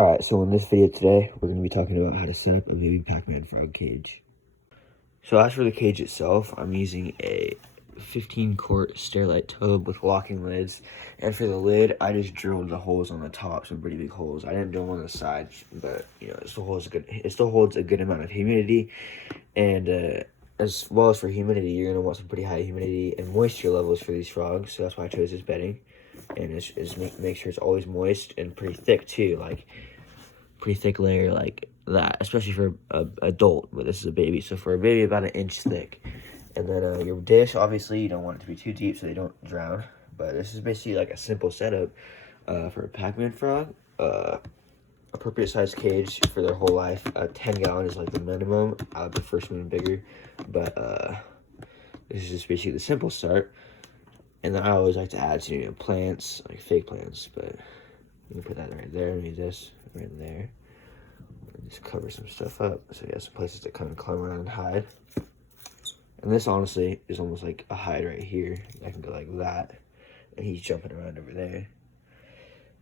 Alright, so in this video today, we're going to be talking about how to set up a baby Pac-Man frog cage. So as for the cage itself, I'm using a 15-quart Sterilite tub with locking lids. And for the lid, I just drilled the holes on the top, some pretty big holes. I didn't drill them on the sides, but you know, it still holds a good amount of humidity. And as well as for humidity, you're going to want some pretty high humidity and moisture levels for these frogs. So that's why I chose this bedding. And make sure it's always moist and pretty thick too, like pretty thick layer like that, especially for a adult, but this is a baby, so for a baby about 1 inch thick. And then your dish, obviously you don't want it to be too deep so they don't drown, but this is basically like a simple setup for a Pac-Man frog. Appropriate size cage for their whole life. 10-gallon is like the minimum. I would prefer something bigger, but this is just basically the simple start. And then I always like to add to plants, like fake plants, but you can put that right there, maybe this right there. And just cover some stuff up so you have some places to kind of climb around and hide. And this honestly is almost like a hide right here. I can go like that, and he's jumping around over there.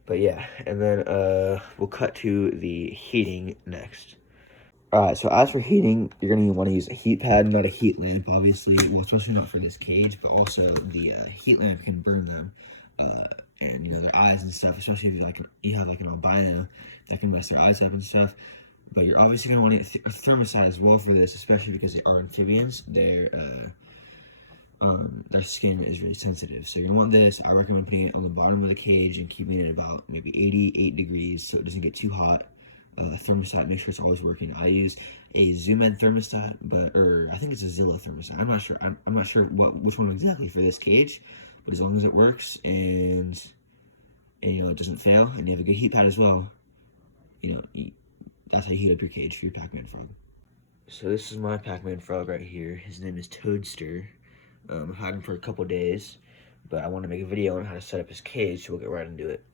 But yeah, and then we'll cut to the heating next. Alright, so as for heating, you're going to want to use a heat pad, not a heat lamp, obviously. Well, especially not for this cage, but also the heat lamp can burn them. And, you know, their eyes and stuff, especially if you have like an albino, that can mess their eyes up and stuff. But you're obviously going to want a thermostat as well for this, especially because they are amphibians. Their skin is really sensitive. So you're going to want this. I recommend putting it on the bottom of the cage and keeping it about maybe 88 degrees so it doesn't get too hot. Thermostat, make sure it's always working. I use a Zoomed thermostat, or I think it's a Zilla thermostat. I'm not sure. I'm not sure which one exactly for this cage, but as long as it works and you know it doesn't fail, and you have a good heat pad as well, you know that's how you heat up your cage for your Pac-Man frog. So this is my Pac-Man frog right here. His name is Toadster. I've had him for a couple days, but I want to make a video on how to set up his cage, so we'll get right into it.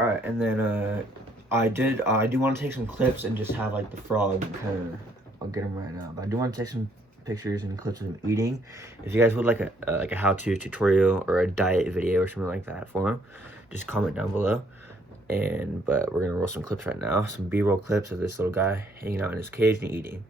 All right, and then I do want to take some clips and just have like the frog kind of. I'll get him right now, but I do want to take some pictures and clips of him eating. If you guys would like a how-to tutorial or a diet video or something like that for him, just comment down below. But we're gonna roll some clips right now, some B-roll clips of this little guy hanging out in his cage and eating.